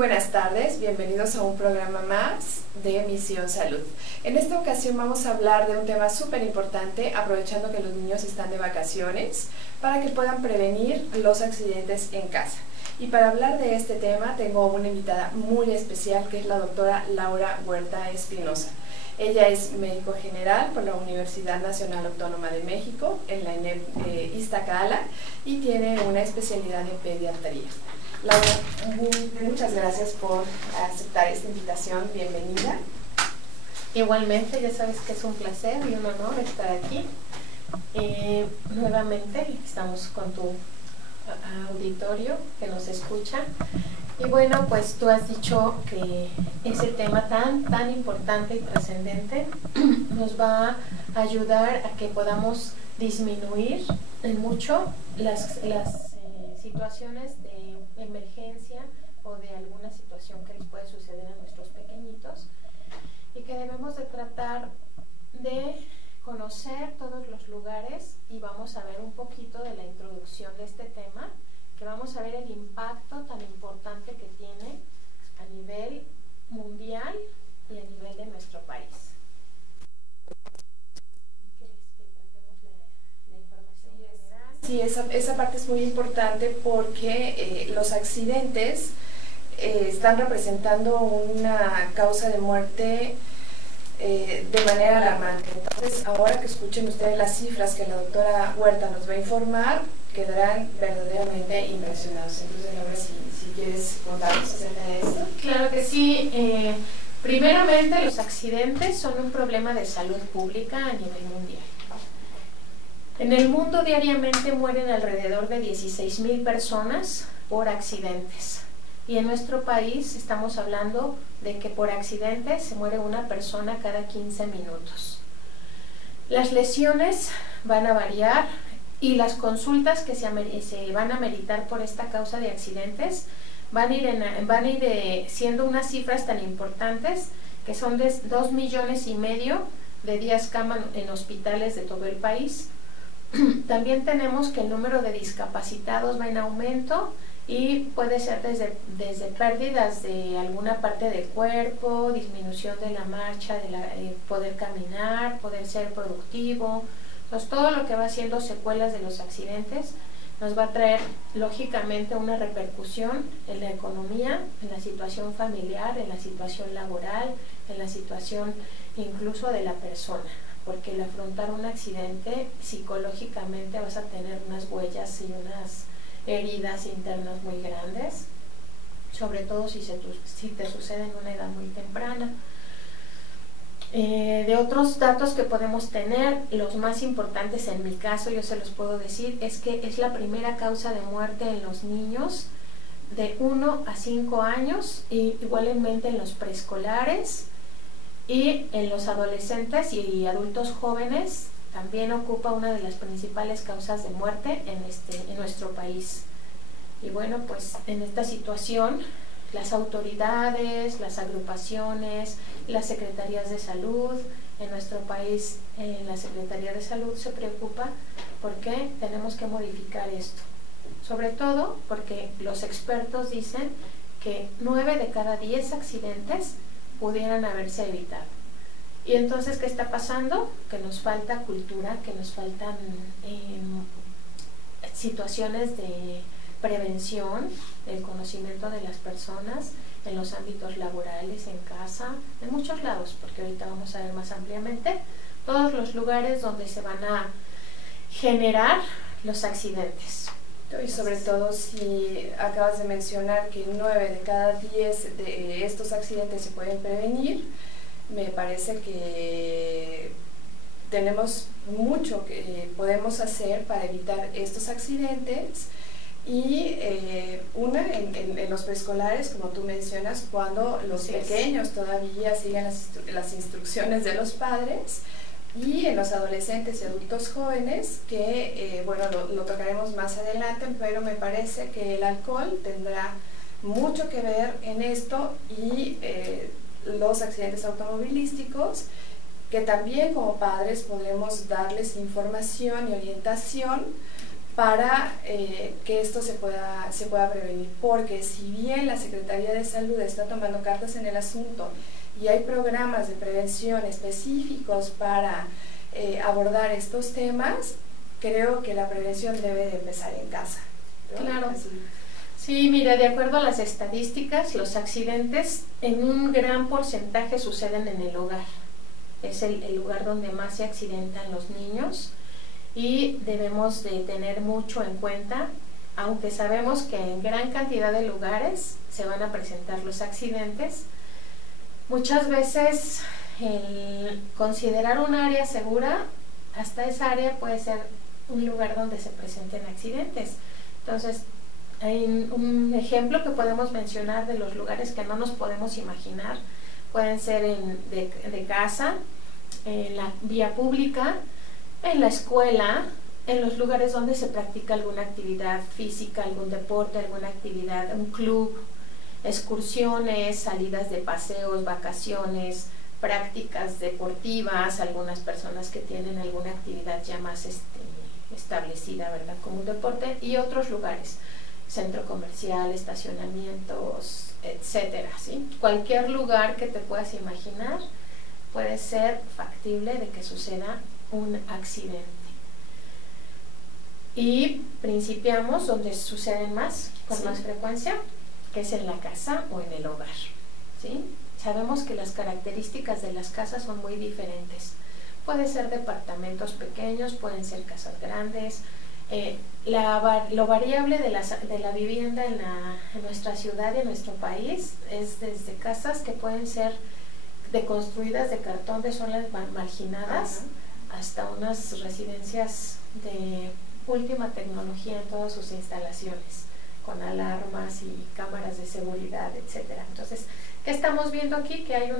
buenas tardes, bienvenidos a un programa más de Misión Salud. En esta ocasión vamos a hablar de un tema súper importante, aprovechando que los niños están de vacaciones, para que puedan prevenir los accidentes en casa. Y para hablar de este tema tengo una invitada muy especial, que es la doctora Laura Huerta Espinosa. Ella es médico general por la Universidad Nacional Autónoma de México, en la INEP Iztacala, y tiene una especialidad en pediatría. Laura, muchas gracias por aceptar esta invitación, bienvenida. Igualmente, ya sabes que es un placer y un honor estar aquí. Nuevamente estamos con tu auditorio que nos escucha. Y bueno, pues tú has dicho que ese tema tan importante y trascendente nos va a ayudar a que podamos disminuir en mucho las situaciones de emergencia o de alguna situación que les puede suceder a nuestros pequeñitos, y que debemos de tratar de conocer todos los lugares. Y vamos a ver un poquito de la introducción de este tema, que vamos a ver el impacto tan importante que tiene a nivel mundial y a nivel de nuestro país. ¿Quieres que tratemos la información general? Sí, esa parte es muy importante porque los accidentes están representando una causa de muerte de manera alarmante. Entonces, ahora que escuchen ustedes las cifras que la doctora Huerta nos va a informar, quedarán verdaderamente impresionados. Entonces, Laura, si quieres contarnos acerca de esto. Claro que sí. Primeramente, los accidentes son un problema de salud pública a nivel mundial. En el mundo diariamente mueren alrededor de 16,000 personas por accidentes. Y en nuestro país estamos hablando de que por accidentes se muere una persona cada 15 minutos. Las lesiones van a variar y las consultas que se van a meritar por esta causa de accidentes van a ir siendo unas cifras tan importantes, que son de 2,5 millones de días cama en hospitales de todo el país. También tenemos que el número de discapacitados va en aumento, y puede ser desde pérdidas de alguna parte del cuerpo, disminución de la marcha, de poder caminar, poder ser productivo. Pues todo lo que va siendo secuelas de los accidentes nos va a traer lógicamente una repercusión en la economía, en la situación familiar, en la situación laboral, en la situación incluso de la persona, porque al afrontar un accidente psicológicamente vas a tener unas huellas y unas heridas internas muy grandes, sobre todo si te sucede en una edad muy temprana. De otros datos que podemos tener, los más importantes en mi caso, yo se los puedo decir, es que es la primera causa de muerte en los niños de 1 a 5 años, y igualmente en los preescolares, y en los adolescentes y adultos jóvenes también ocupa una de las principales causas de muerte en nuestro país. Y bueno, pues en esta situación las autoridades, las agrupaciones, las secretarías de salud en nuestro país, la Secretaría de Salud se preocupa porque tenemos que modificar esto, sobre todo porque los expertos dicen que 9 de cada 10 accidentes pudieran haberse evitado. Y entonces, ¿qué está pasando? Que nos falta cultura, que nos faltan situaciones de prevención, el conocimiento de las personas en los ámbitos laborales, en casa, en muchos lados, porque ahorita vamos a ver más ampliamente todos los lugares donde se van a generar los accidentes. Y sobre todo si acabas de mencionar que 9 de cada 10 de estos accidentes se pueden prevenir, me parece que tenemos mucho que podemos hacer para evitar estos accidentes. Y en los preescolares, como tú mencionas, cuando los pequeños todavía siguen las instrucciones de los padres, y en los adolescentes y adultos jóvenes, que bueno, lo tocaremos más adelante, pero me parece que el alcohol tendrá mucho que ver en esto, y los accidentes automovilísticos, que también como padres podremos darles información y orientación para que esto se pueda prevenir, porque si bien la Secretaría de Salud está tomando cartas en el asunto y hay programas de prevención específicos para abordar estos temas, creo que la prevención debe de empezar en casa, ¿no? Claro. Así. Sí, mira, de acuerdo a las estadísticas, los accidentes en un gran porcentaje suceden en el hogar. Es el lugar donde más se accidentan los niños y debemos de tener mucho en cuenta, aunque sabemos que en gran cantidad de lugares se van a presentar los accidentes. Muchas veces el considerar un área segura, hasta esa área puede ser un lugar donde se presenten accidentes. Entonces, hay un ejemplo que podemos mencionar de los lugares que no nos podemos imaginar. Pueden ser de casa, en la vía pública, en la escuela, en los lugares donde se practica alguna actividad física, algún deporte, alguna actividad, un club, excursiones, salidas de paseos, vacaciones, prácticas deportivas, algunas personas que tienen alguna actividad ya más establecida, ¿verdad?, como un deporte, y otros lugares, centro comercial, estacionamientos, etcétera, ¿sí? Cualquier lugar que te puedas imaginar puede ser factible de que suceda un accidente. Y principiamos donde suceden más, con más frecuencia, que es en la casa o en el hogar, ¿sí? Sabemos que las características de las casas son muy diferentes. Pueden ser departamentos pequeños, pueden ser casas grandes. Lo variable de la vivienda en nuestra ciudad y en nuestro país es desde casas que pueden ser construidas de cartón de zonas marginadas, hasta unas residencias de última tecnología en todas sus instalaciones, con alarmas y cámaras de seguridad, etcétera. Entonces, ¿qué estamos viendo aquí? Que hay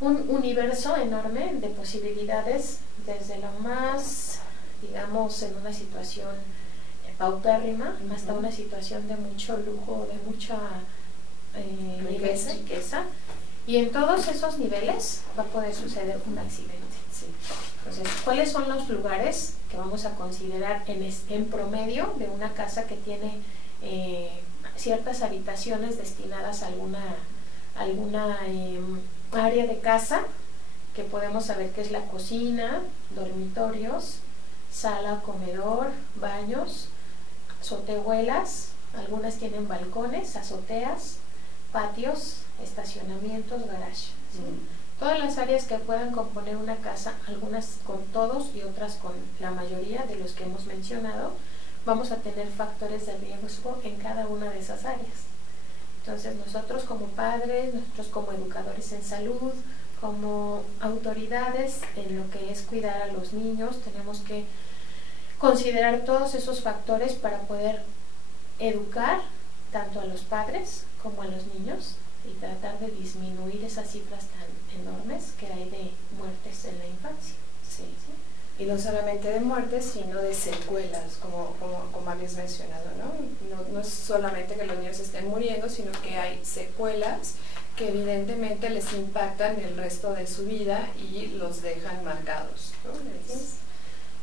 un universo enorme de posibilidades, desde lo más, digamos, en una situación paupérrima, hasta una situación de mucho lujo, de mucha riqueza. Y en todos esos niveles va a poder suceder un accidente. Sí. Entonces, ¿cuáles son los lugares que vamos a considerar en promedio de una casa que tiene ciertas habitaciones destinadas a alguna área de casa, que podemos saber que es la cocina, dormitorios, sala, comedor, baños, azotehuelas, algunas tienen balcones, azoteas, patios, estacionamientos, garage, ¿sí? Todas las áreas que puedan componer una casa, algunas con todos y otras con la mayoría de los que hemos mencionado, vamos a tener factores de riesgo en cada una de esas áreas. Entonces, nosotros como padres, nosotros como educadores en salud, como autoridades en lo que es cuidar a los niños, tenemos que considerar todos esos factores para poder educar tanto a los padres como a los niños y tratar de disminuir esas cifras tan enormes que hay de muertes en la infancia. Sí, sí. Y no solamente de muertes, sino de secuelas, como habías mencionado, ¿no? No es solamente que los niños estén muriendo, sino que hay secuelas que evidentemente les impactan el resto de su vida y los dejan marcados, ¿no?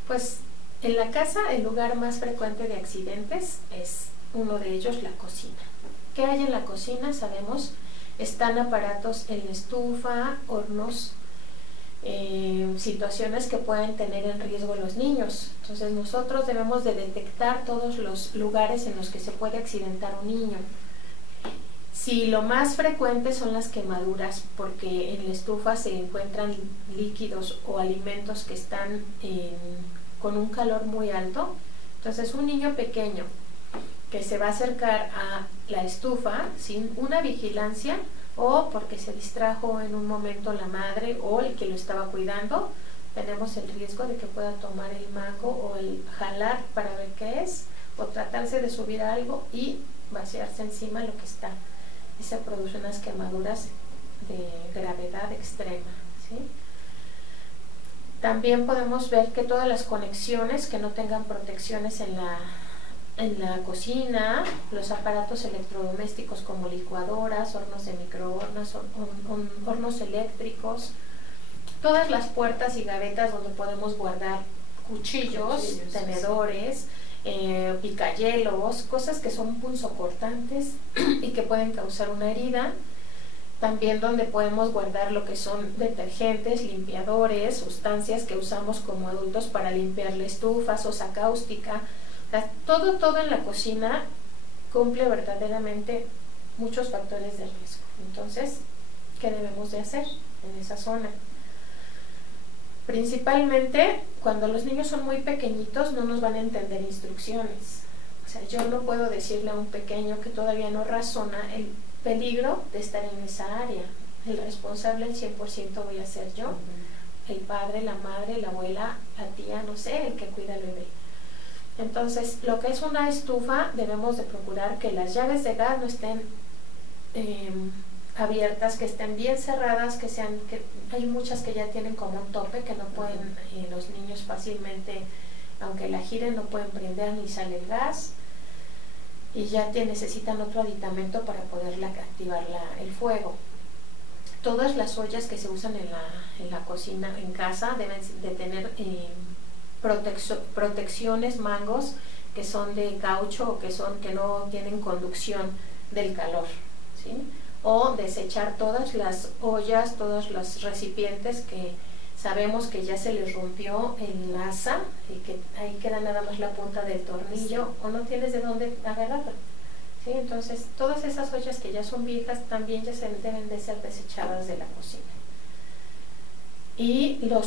Pues en la casa el lugar más frecuente de accidentes es uno de ellos, la cocina. ¿Qué hay en la cocina? Sabemos, están aparatos en la estufa, hornos, situaciones que pueden tener en riesgo los niños. Entonces nosotros debemos de detectar todos los lugares en los que se puede accidentar un niño. Si lo más frecuente son las quemaduras, porque en la estufa se encuentran líquidos o alimentos que están con un calor muy alto, entonces un niño pequeño que se va a acercar a la estufa sin una vigilancia, o porque se distrajo en un momento la madre o el que lo estaba cuidando, tenemos el riesgo de que pueda tomar el mango o el jalar para ver qué es, o tratarse de subir a algo y vaciarse encima lo que está. Y se producen unas quemaduras de gravedad extrema, ¿sí? También podemos ver que todas las conexiones que no tengan protecciones en la cocina, los aparatos electrodomésticos como licuadoras, hornos de microondas, hornos eléctricos, todas las puertas y gavetas donde podemos guardar cuchillos, tenedores, picahielos, cosas que son punzocortantes y que pueden causar una herida. También donde podemos guardar lo que son detergentes, limpiadores, sustancias que usamos como adultos para limpiar la estufa, sosa cáustica. O sea, todo en la cocina cumple verdaderamente muchos factores de riesgo. Entonces, ¿qué debemos de hacer en esa zona? Principalmente, cuando los niños son muy pequeñitos, no nos van a entender instrucciones. O sea, yo no puedo decirle a un pequeño que todavía no razona el peligro de estar en esa área. El responsable al 100% voy a ser yo, el padre, la madre, la abuela, la tía, no sé, el que cuida al bebé. Entonces, lo que es una estufa, debemos de procurar que las llaves de gas no estén abiertas, que estén bien cerradas, que hay muchas que ya tienen como un tope, que no pueden los niños fácilmente, aunque la giren, no pueden prender ni sale el gas, y ya necesitan otro aditamento para poder activar el fuego. Todas las ollas que se usan en la cocina, en casa, deben de tener protecciones, mangos, que son de caucho o que no tienen conducción del calor, ¿sí? O desechar todas las ollas, todos los recipientes que sabemos que ya se les rompió el asa y que ahí queda nada más la punta del tornillo, o no tienes de dónde agarrarla, ¿sí? Entonces, todas esas ollas que ya son viejas también ya deben de ser desechadas de la cocina. Y lo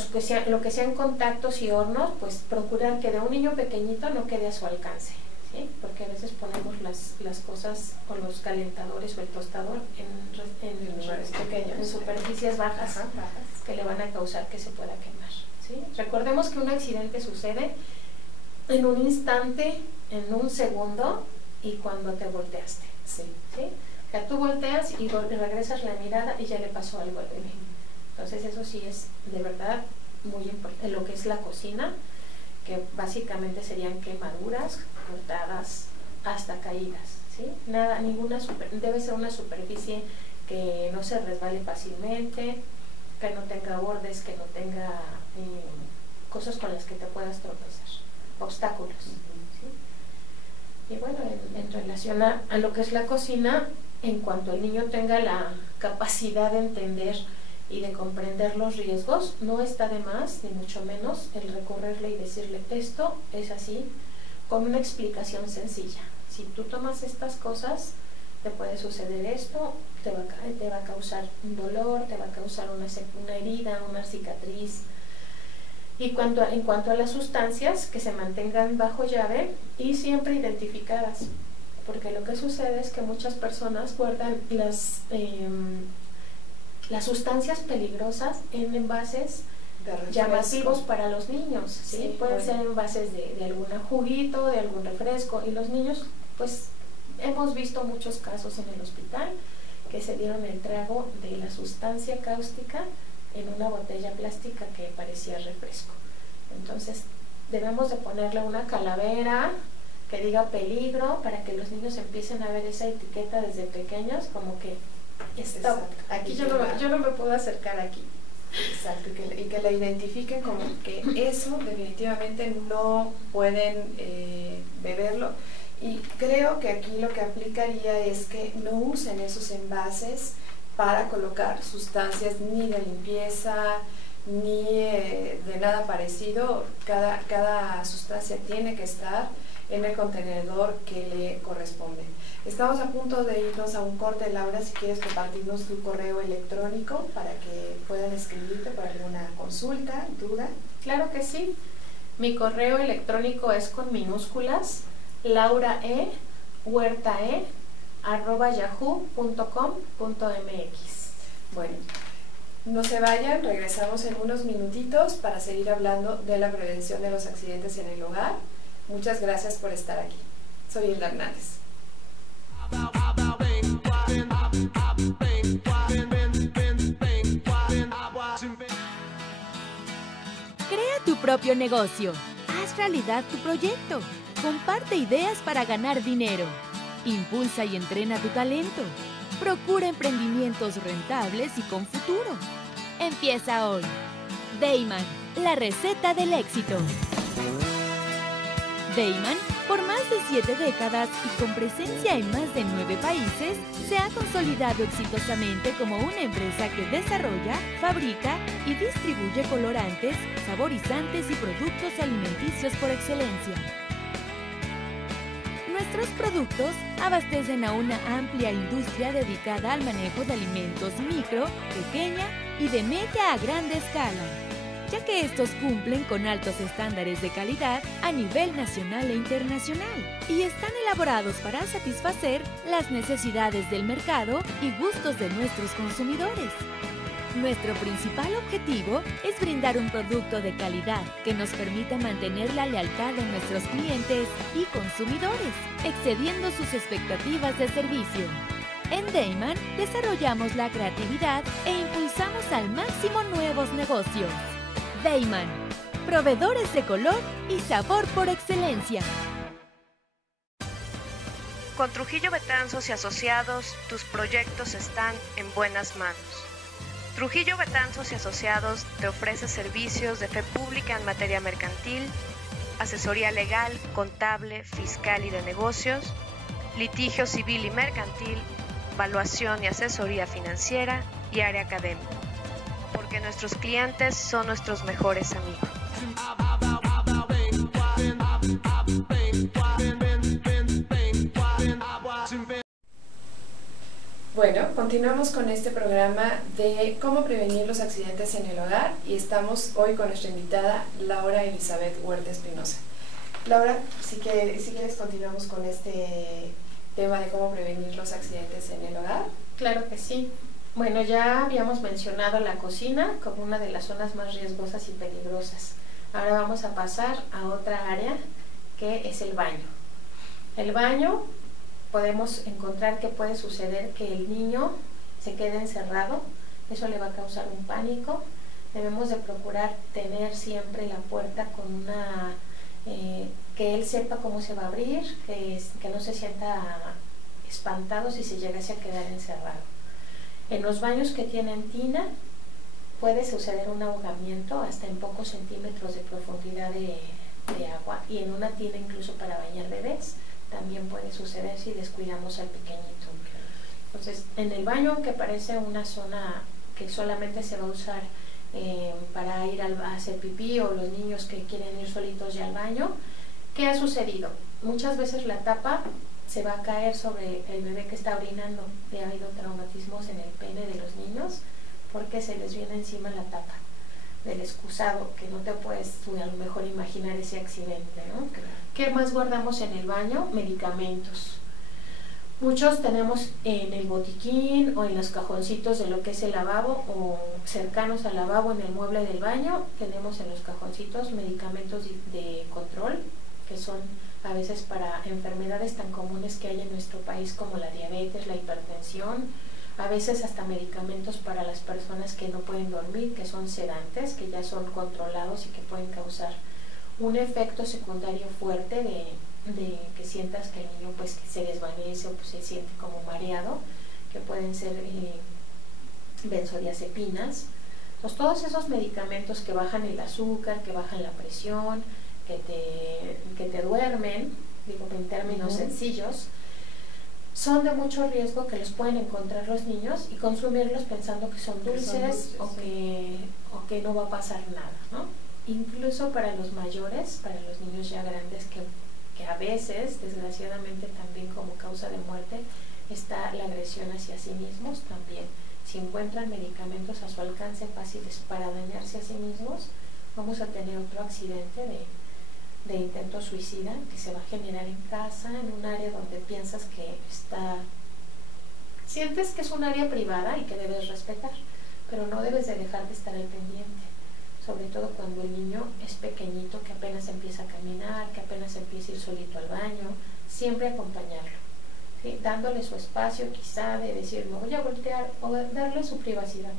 que sean contactos y hornos, pues procurar que de un niño pequeñito no quede a su alcance, ¿sí? Porque a veces ponemos las cosas o los calentadores o el tostador en lugares pequeños, en superficies bajas, que le van a causar que se pueda quemar, ¿sí? Recordemos que un accidente sucede en un instante, en un segundo, y cuando te volteaste, ¿sí? O sea, tú volteas y regresas la mirada y ya le pasó algo al bebé. Entonces eso sí es de verdad muy importante. En lo que es la cocina, que básicamente serían quemaduras, cortadas, hasta caídas, ¿sí? Debe ser una superficie que no se resbale fácilmente, que no tenga bordes, que no tenga cosas con las que te puedas tropezar, obstáculos, ¿sí? Y bueno, en relación a lo que es la cocina, en cuanto el niño tenga la capacidad de entender y de comprender los riesgos, no está de más, ni mucho menos, el recorrerle y decirle esto es así, con una explicación sencilla. Si tú tomas estas cosas, te puede suceder esto, te va a causar un dolor, te va a causar una herida, una cicatriz. Y en cuanto a las sustancias, que se mantengan bajo llave y siempre identificadas, porque lo que sucede es que muchas personas guardan las sustancias peligrosas en envases llamativos para los niños, ¿sí? Sí, pueden ser envases de algún juguito, de algún refresco, y los niños, pues hemos visto muchos casos en el hospital que se dieron el trago de la sustancia cáustica en una botella plástica que parecía refresco. Entonces debemos de ponerle una calavera que diga peligro, para que los niños empiecen a ver esa etiqueta desde pequeños, como que stop, aquí yo no me puedo acercar aquí. Exacto, y que la identifiquen como que eso definitivamente no pueden beberlo. Y creo que aquí lo que aplicaría es que no usen esos envases para colocar sustancias ni de limpieza ni de nada parecido. Cada sustancia tiene que estar en el contenedor que le corresponde. Estamos a punto de irnos a un corte. Laura, si quieres compartirnos tu correo electrónico para que puedan escribirte para alguna consulta, duda. Claro que sí. Mi correo electrónico es con minúsculas, laurae@yahoo.com.mx. Bueno, no se vayan, regresamos en unos minutitos para seguir hablando de la prevención de los accidentes en el hogar. Muchas gracias por estar aquí. Soy Hilda Hernández. Crea tu propio negocio. Haz realidad tu proyecto. Comparte ideas para ganar dinero. Impulsa y entrena tu talento. Procura emprendimientos rentables y con futuro. Empieza hoy. Dayman, la receta del éxito. Deiman, por más de 7 décadas y con presencia en más de 9 países, se ha consolidado exitosamente como una empresa que desarrolla, fabrica y distribuye colorantes, saborizantes y productos alimenticios por excelencia. Nuestros productos abastecen a una amplia industria dedicada al manejo de alimentos micro, pequeña y de media a grande escala, ya que estos cumplen con altos estándares de calidad a nivel nacional e internacional y están elaborados para satisfacer las necesidades del mercado y gustos de nuestros consumidores. Nuestro principal objetivo es brindar un producto de calidad que nos permita mantener la lealtad de nuestros clientes y consumidores, excediendo sus expectativas de servicio. En Deiman desarrollamos la creatividad e impulsamos al máximo nuevos negocios. Deiman, proveedores de color y sabor por excelencia. Con Trujillo Betanzos y Asociados, tus proyectos están en buenas manos. Trujillo Betanzos y Asociados te ofrece servicios de fe pública en materia mercantil, asesoría legal, contable, fiscal y de negocios, litigio civil y mercantil, evaluación y asesoría financiera y área académica, porque nuestros clientes son nuestros mejores amigos. Bueno, continuamos con este programa de cómo prevenir los accidentes en el hogar y estamos hoy con nuestra invitada Laura Elizabeth Huerta Espinosa. Laura, si quieres continuamos con este tema de cómo prevenir los accidentes en el hogar. Claro que sí. Bueno, ya habíamos mencionado la cocina como una de las zonas más riesgosas y peligrosas. Ahora vamos a pasar a otra área que es el baño. El baño, podemos encontrar que puede suceder que el niño se quede encerrado, eso le va a causar un pánico. Debemos de procurar tener siempre la puerta con una, que él sepa cómo se va a abrir, que no se sienta espantado si se llegase a quedar encerrado. En los baños que tienen tina puede suceder un ahogamiento hasta en pocos centímetros de profundidad de agua, y en una tina incluso para bañar bebés también puede suceder si descuidamos al pequeñito. Entonces, en el baño, aunque parece una zona que solamente se va a usar para ir a hacer pipí, o los niños que quieren ir solitos ya al baño, ¿qué ha sucedido? Muchas veces la tapa se va a caer sobre el bebé que está orinando. Ha habido traumatismos en el pene de los niños porque se les viene encima la tapa del excusado, que no te puedes tú a lo mejor imaginar ese accidente, ¿no? ¿Qué más guardamos en el baño? Medicamentos. Muchos tenemos en el botiquín o en los cajoncitos de lo que es el lavabo, o cercanos al lavabo en el mueble del baño, tenemos en los cajoncitos medicamentos de control, que son a veces para enfermedades tan comunes que hay en nuestro país como la diabetes, la hipertensión, a veces hasta medicamentos para las personas que no pueden dormir, que son sedantes, que ya son controlados y que pueden causar un efecto secundario fuerte de que sientas que el niño pues que se desvanece o pues se siente como mareado, que pueden ser benzodiazepinas. Entonces, todos esos medicamentos que bajan el azúcar, que bajan la presión, que te duermen, digo en términos sencillos, son de mucho riesgo, que los pueden encontrar los niños y consumirlos pensando que son dulces, o que no va a pasar nada, ¿no? Incluso para los mayores, para los niños ya grandes, que a veces, desgraciadamente, también como causa de muerte está la agresión hacia sí mismos también. Si encuentran medicamentos a su alcance fáciles para dañarse a sí mismos, vamos a tener otro accidente de intento suicida que se va a generar en casa, en un área donde piensas que sientes que es un área privada y que debes respetar, pero no debes de dejar de estar al pendiente, sobre todo cuando el niño es pequeñito, que apenas empieza a caminar, que apenas empieza a ir solito al baño, siempre acompañarlo, ¿sí? Dándole su espacio, quizá de decir me voy a voltear, o darle su privacidad,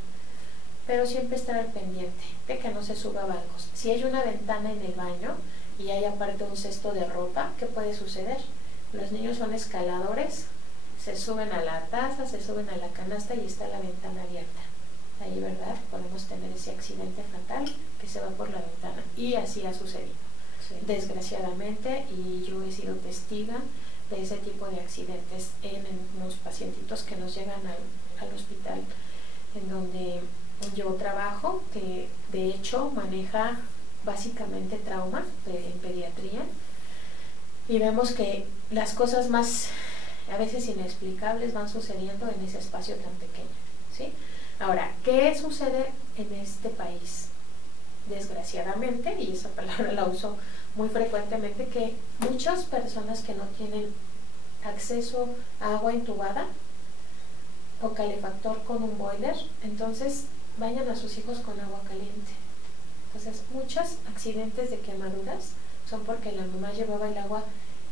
pero siempre estar al pendiente de que no se suba a bancos. Si hay una ventana en el baño y hay aparte un cesto de ropa, ¿qué puede suceder? Los niños son escaladores, se suben a la taza, se suben a la canasta y está la ventana abierta. Ahí, ¿verdad? Podemos tener ese accidente fatal que se va por la ventana, y así ha sucedido. sí, desgraciadamente, y yo he sido testiga de ese tipo de accidentes en unos pacientitos que nos llegan al hospital en donde yo trabajo, que de hecho maneja básicamente trauma en pediatría, y vemos que las cosas más a veces inexplicables van sucediendo en ese espacio tan pequeño, ¿sí? Ahora, ¿qué sucede en este país? Desgraciadamente, y esa palabra la uso muy frecuentemente, que muchas personas que no tienen acceso a agua intubada o calefactor con un boiler, entonces bañan a sus hijos con agua caliente. Entonces, muchos accidentes de quemaduras son porque la mamá llevaba el agua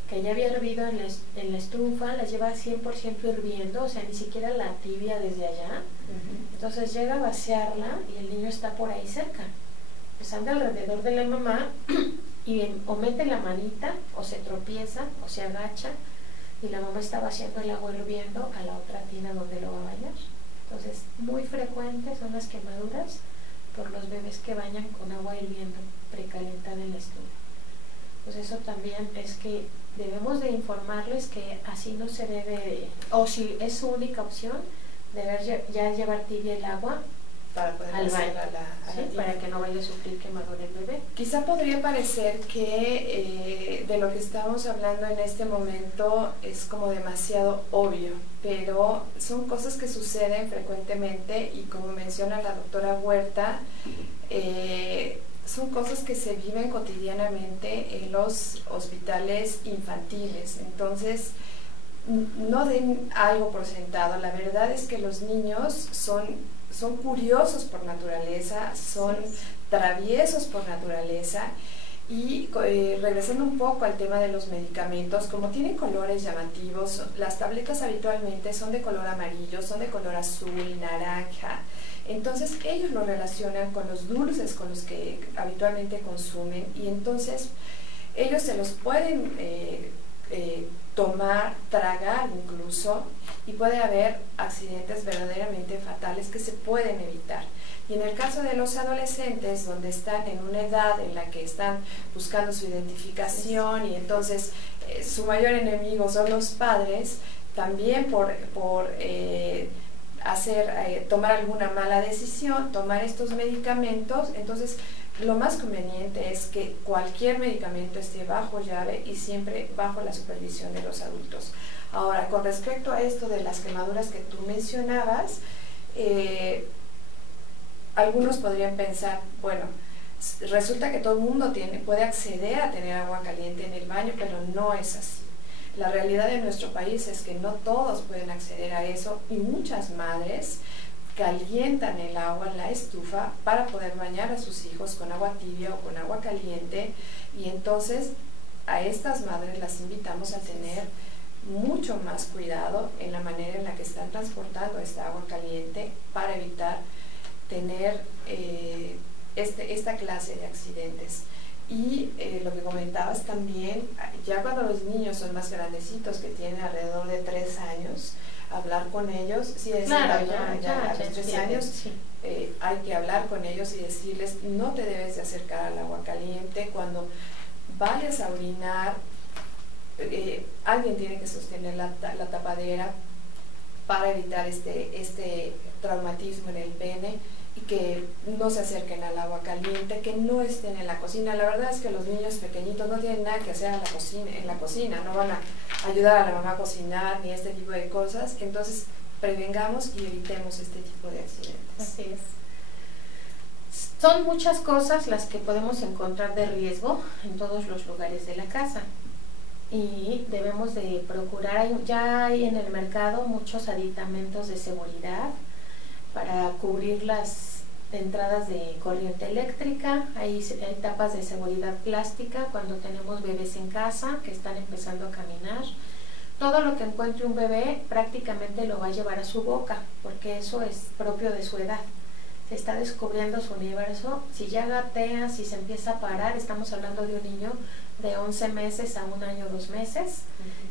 que ya había hervido en la estufa, la lleva 100% hirviendo, o sea, ni siquiera la tibia desde allá. Entonces llega a vaciarla y el niño está por ahí cerca. Pues anda alrededor de la mamá y o mete la manita, o se tropieza, o se agacha, y la mamá está vaciando el agua hirviendo a la otra tina donde lo va a bañar. Entonces, muy frecuentes son las quemaduras por los bebés que bañan con agua hirviendo, precalentada en la estufa. Pues eso también es que debemos de informarles que así no se debe, o si es su única opción, deber ya llevar tibia el agua para poder al baño, ¿sí? Para que no vaya a sufrir quemadura el bebé. Quizá podría parecer que de lo que estamos hablando en este momento es como demasiado obvio, pero son cosas que suceden frecuentemente y como menciona la doctora Huerta, son cosas que se viven cotidianamente en los hospitales infantiles. Entonces, no den algo por sentado. La verdad es que los niños son curiosos por naturaleza, son traviesos por naturaleza. Y regresando un poco al tema de los medicamentos, como tienen colores llamativos, las tabletas habitualmente son de color amarillo, son de color azul, naranja. Entonces ellos lo relacionan con los dulces con los que habitualmente consumen, y entonces ellos se los pueden tomar, tragar incluso, y puede haber accidentes verdaderamente fatales que se pueden evitar. Y en el caso de los adolescentes, donde están en una edad en la que están buscando su identificación y entonces su mayor enemigo son los padres, también por tomar alguna mala decisión, tomar estos medicamentos, entonces lo más conveniente es que cualquier medicamento esté bajo llave y siempre bajo la supervisión de los adultos. Ahora, con respecto a esto de las quemaduras que tú mencionabas, algunos podrían pensar, bueno, resulta que todo el mundo puede acceder a tener agua caliente en el baño, pero no es así. La realidad de nuestro país es que no todos pueden acceder a eso, y muchas madres calientan el agua en la estufa para poder bañar a sus hijos con agua tibia o con agua caliente, y entonces a estas madres las invitamos a tener mucho más cuidado en la manera en la que están transportando esta agua caliente para evitar tener esta clase de accidentes. Y lo que comentabas también, ya cuando los niños son más grandecitos, que tienen alrededor de 3 años, hablar con ellos, si es claro, ya a los 3 años, sí. Hay que hablar con ellos y decirles, no te debes de acercar al agua caliente. Cuando vayas a orinar, alguien tiene que sostener la tapadera para evitar este traumatismo en el pene, y que no se acerquen al agua caliente, que no estén en la cocina. La verdad es que los niños pequeñitos no tienen nada que hacer en la cocina, no van a ayudar a la mamá a cocinar ni este tipo de cosas. Entonces prevengamos y evitemos este tipo de accidentes. Así es. Son muchas cosas las que podemos encontrar de riesgo en todos los lugares de la casa, y debemos de procurar, ya hay en el mercado muchos aditamentos de seguridad para cubrir las entradas de corriente eléctrica. Hay tapas de seguridad plástica cuando tenemos bebés en casa que están empezando a caminar. Todo lo que encuentre un bebé prácticamente lo va a llevar a su boca, porque eso es propio de su edad. Se está descubriendo su universo. Si ya gatea, si se empieza a parar, estamos hablando de un niño de 11 meses a 1 año 2 meses,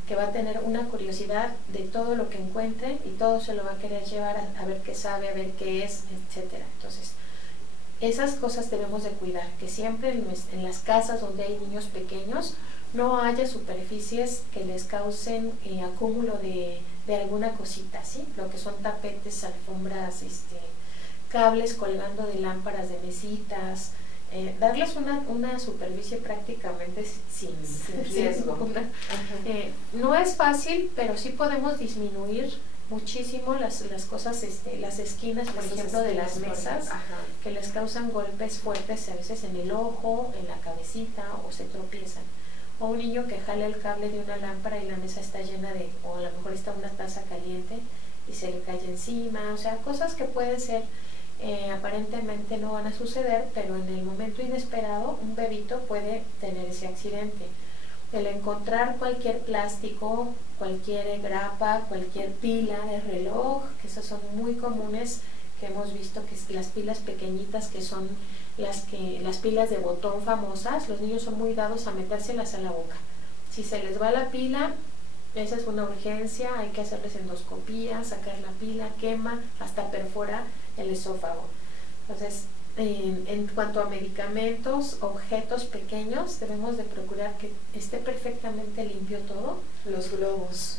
que va a tener una curiosidad de todo lo que encuentre y todo se lo va a querer llevar a ver qué sabe, a ver qué es, etcétera. Entonces, esas cosas debemos de cuidar, que siempre en las casas donde hay niños pequeños no haya superficies que les causen acúmulo de alguna cosita, ¿sí? Lo que son tapetes, alfombras, cables colgando de lámparas, de mesitas, darles una superficie prácticamente sin riesgo. No es fácil, pero sí podemos disminuir muchísimo las cosas, las esquinas, por ejemplo, de las mesas, que les causan golpes fuertes a veces en el ojo, en la cabecita, o se tropiezan. O un niño que jala el cable de una lámpara y la mesa está llena de, o a lo mejor está una taza caliente y se le cae encima, o sea, cosas que pueden ser, aparentemente no van a suceder, pero en el momento inesperado un bebito puede tener ese accidente. El encontrar cualquier plástico, cualquier grapa, cualquier pila de reloj, que esas son muy comunes, que hemos visto que las pilas pequeñitas, que son las pilas de botón famosas, los niños son muy dados a metérselas a la boca. Si se les va la pila, esa es una urgencia, hay que hacerles endoscopía, sacar la pila, quema, hasta perfora el esófago. Entonces, en cuanto a medicamentos, objetos pequeños, debemos de procurar que esté perfectamente limpio todo. Los globos.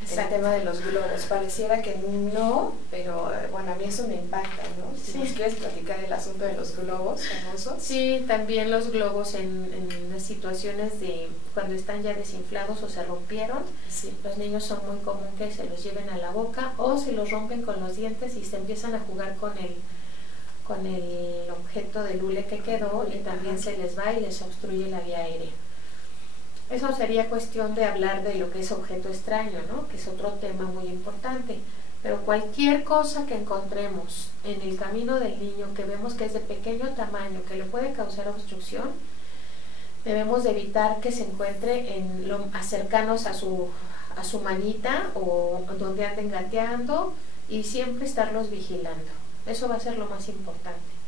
Exacto. El tema de los globos, pareciera que no, pero bueno, a mí eso me impacta, ¿no? Si nos quieres platicar el asunto de los globos famosos. Sí, también los globos en las situaciones de cuando están ya desinflados o se rompieron, los niños son muy común que se los lleven a la boca o se los rompen con los dientes y se empiezan a jugar con el objeto del hule que quedó y también se les va y les obstruye la vía aérea. Eso sería cuestión de hablar de lo que es objeto extraño, ¿no? Que es otro tema muy importante. Pero cualquier cosa que encontremos en el camino del niño, que vemos que es de pequeño tamaño, que le puede causar obstrucción, debemos de evitar que se encuentre cercanos a su manita o donde anden gateando, y siempre estarlos vigilando. Eso va a ser lo más importante.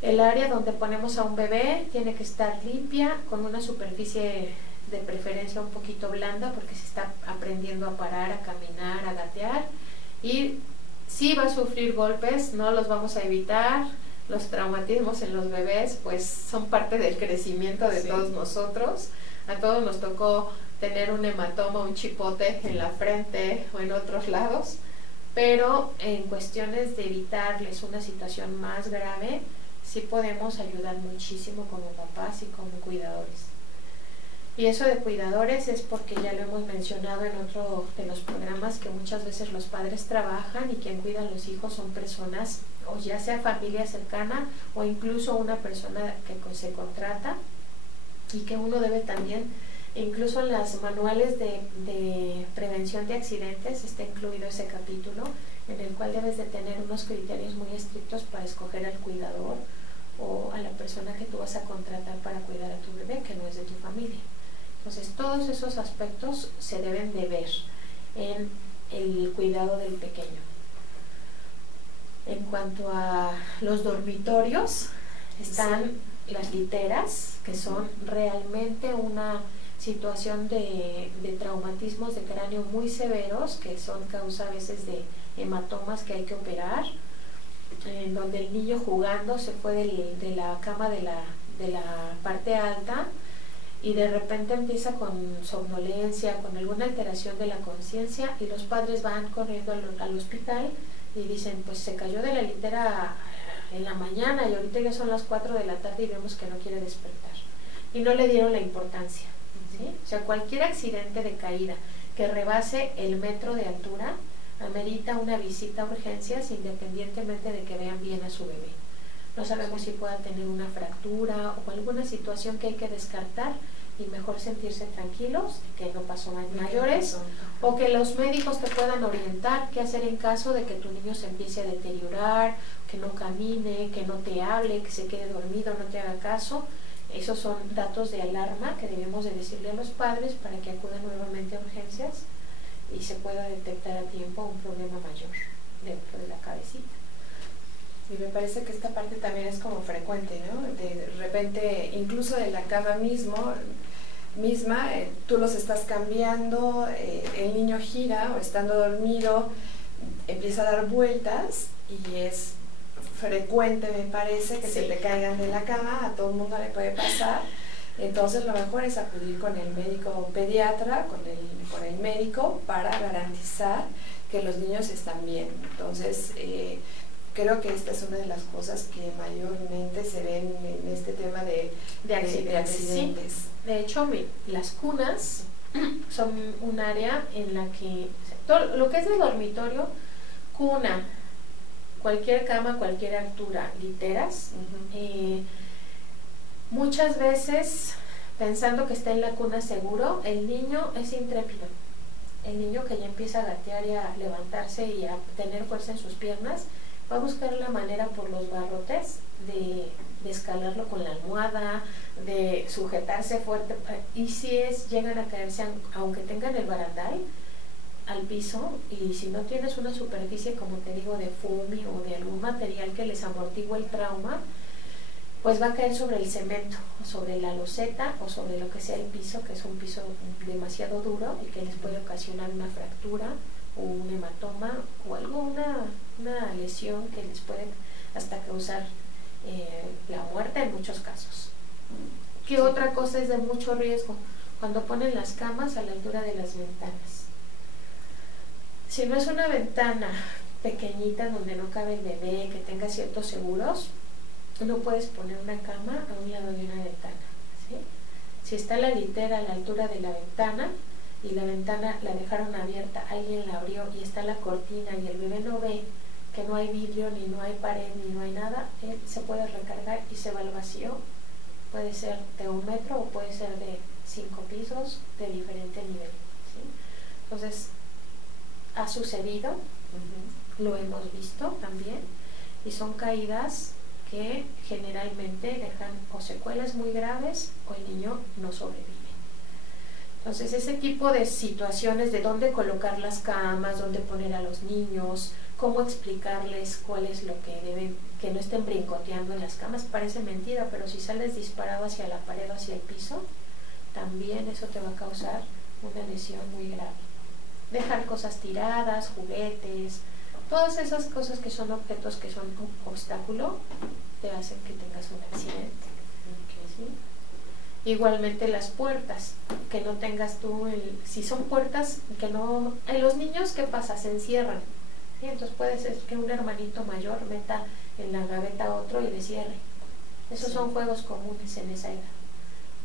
El área donde ponemos a un bebé tiene que estar limpia, con una superficie de preferencia un poquito blanda, porque se está aprendiendo a parar, a caminar, a gatear, y si va a sufrir golpes, no los vamos a evitar. Los traumatismos en los bebés pues son parte del crecimiento de todos nosotros. A todos nos tocó tener un hematoma, un chipote en la frente o en otros lados, pero en cuestiones de evitarles una situación más grave, sí podemos ayudar muchísimo como papás y como cuidadores. Y eso de cuidadores es porque ya lo hemos mencionado en otro de los programas, que muchas veces los padres trabajan y quien cuida a los hijos son personas, o ya sea familia cercana o incluso una persona que se contrata, y que uno debe también, incluso en los manuales de prevención de accidentes está incluido ese capítulo, en el cual debes de tener unos criterios muy estrictos para escoger al cuidador o a la persona que tú vas a contratar para cuidar a tu bebé, que no es de tu familia. Entonces, todos esos aspectos se deben de ver en el cuidado del pequeño. En cuanto a los dormitorios, están las literas, que son realmente una situación de traumatismos de cráneo muy severos, que son causa a veces de hematomas que hay que operar, en donde el niño jugando se fue de la cama de la parte alta y de repente empieza con somnolencia, con alguna alteración de la conciencia, y los padres van corriendo al hospital y dicen, pues se cayó de la litera en la mañana y ahorita ya son las 4 de la tarde y vemos que no quiere despertar, y no le dieron la importancia, ¿sí? O sea, cualquier accidente de caída que rebase el metro de altura amerita una visita a urgencias, independientemente de que vean bien a su bebé. No sabemos si pueda tener una fractura o alguna situación que hay que descartar, y mejor sentirse tranquilos de que no pasó mayores, o que los médicos te puedan orientar qué hacer en caso de que tu niño se empiece a deteriorar, que no camine, que no te hable, que se quede dormido, no te haga caso. Esos son datos de alarma que debemos de decirle a los padres para que acudan nuevamente a urgencias y se pueda detectar a tiempo un problema mayor dentro de la cabecita. Y me parece que esta parte también es como frecuente, ¿no? De repente, incluso de la cama misma, tú los estás cambiando, el niño gira o estando dormido empieza a dar vueltas y es frecuente, me parece, que Sí. se te caigan de la cama, a todo el mundo le puede pasar. Entonces lo mejor es acudir con el médico pediatra, con el médico, para garantizar que los niños están bien. Entonces creo que esta es una de las cosas que mayormente se ven en este tema de accidentes. Sí. De hecho, las cunas son un área en la que todo lo que es el dormitorio, cuna, cualquier cama, cualquier altura, literas, muchas veces pensando que está en la cuna seguro, el niño es intrépido. El niño que ya empieza a gatear y a levantarse y a tener fuerza en sus piernas, va a buscar la manera por los barrotes de escalarlo con la almohada, de sujetarse fuerte, y si llegan a caerse, aunque tengan el barandal, al piso, y si no tienes una superficie, como te digo, de foamy o de algún material que les amortigue el trauma, pues va a caer sobre el cemento, o sobre la loseta, o sobre lo que sea el piso, que es un piso demasiado duro y que les puede ocasionar una fractura o un hematoma o una lesión que les puede hasta causar la muerte en muchos casos. ¿Qué Sí. otra cosa es de mucho riesgo? Cuando ponen las camas a la altura de las ventanas. Si no es una ventana pequeñita donde no cabe el bebé, que tenga ciertos seguros, no puedes poner una cama a un lado de una ventana, ¿sí? Si está la litera a la altura de la ventana y la ventana la dejaron abierta, alguien la abrió y está la cortina y el bebé no ve que no hay vidrio, ni no hay pared, ni no hay nada, él se puede recargar y se va al vacío. Puede ser de 1 metro o puede ser de 5 pisos de diferente nivel, ¿sí? Entonces, ha sucedido, lo hemos visto también, y son caídas que generalmente dejan o secuelas muy graves o el niño no sobrevive. Entonces, ese tipo de situaciones de dónde colocar las camas, dónde poner a los niños, cómo explicarles cuál es lo que deben, que no estén brincoteando en las camas, parece mentira, pero si sales disparado hacia la pared o hacia el piso, también eso te va a causar una lesión muy grave. Dejar cosas tiradas, juguetes, todas esas cosas que son objetos que son un obstáculo, te hacen que tengas un accidente. ¿Sí? Igualmente las puertas, que no tengas tú, si son puertas que no, en los niños, ¿qué pasa? Se encierran, ¿sí? Entonces puede ser que un hermanito mayor meta en la gaveta a otro y le cierre. Esos son juegos comunes en esa edad.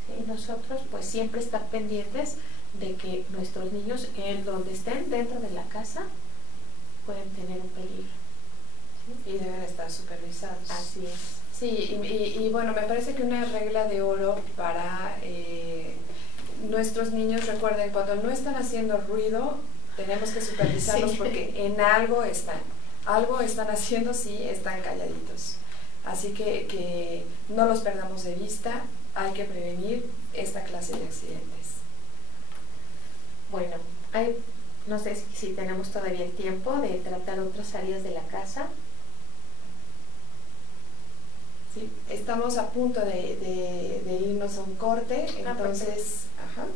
¿Sí? Nosotros pues siempre estar pendientes de que nuestros niños, en donde estén dentro de la casa, pueden tener un peligro. ¿Sí? Y deben estar supervisados. Así es. Sí, y bueno, me parece que una regla de oro para nuestros niños, recuerden, cuando no están haciendo ruido, tenemos que supervisarlos, sí, porque en algo están haciendo, sí, están calladitos. Así que no los perdamos de vista, hay que prevenir esta clase de accidentes. Bueno, no sé si tenemos todavía el tiempo de tratar otras áreas de la casa. Sí, estamos a punto de irnos a un corte, entonces, ajá.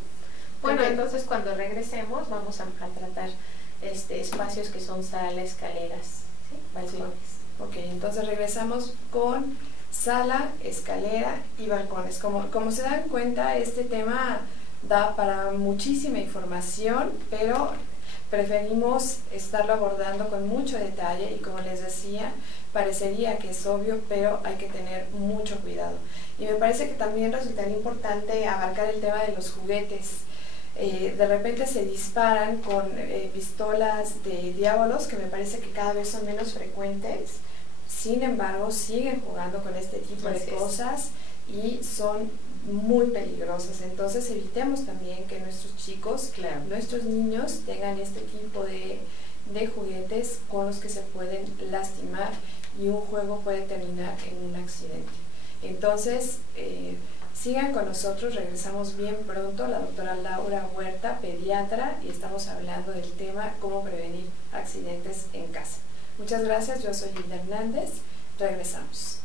Bueno, entonces cuando regresemos vamos a tratar espacios que son sala, escaleras, ¿sí? Balcones. Sí. Ok, entonces regresamos con sala, escalera y balcones. Como se dan cuenta, este tema da para muchísima información, pero preferimos estarlo abordando con mucho detalle y, como les decía, parecería que es obvio, pero hay que tener mucho cuidado. Y me parece que también resultaría importante abarcar el tema de los juguetes. De repente se disparan con pistolas de diábolos, que me parece que cada vez son menos frecuentes. Sin embargo, siguen jugando con este tipo de cosas y son muy peligrosas. Entonces evitemos también que nuestros chicos, claro, nuestros niños tengan este tipo de juguetes con los que se pueden lastimar y un juego puede terminar en un accidente. Entonces sigan con nosotros, regresamos bien pronto. La doctora Laura Huerta, pediatra, y estamos hablando del tema cómo prevenir accidentes en casa. Muchas gracias, yo soy Hilda Hernández, regresamos.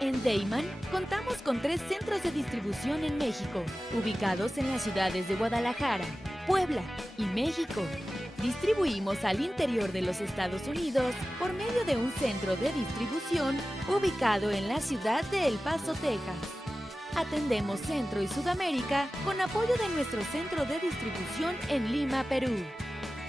En Deiman contamos con 3 centros de distribución en México, ubicados en las ciudades de Guadalajara, Puebla y México. Distribuimos al interior de los Estados Unidos por medio de un centro de distribución ubicado en la ciudad de El Paso, Texas. Atendemos Centro y Sudamérica con apoyo de nuestro centro de distribución en Lima, Perú.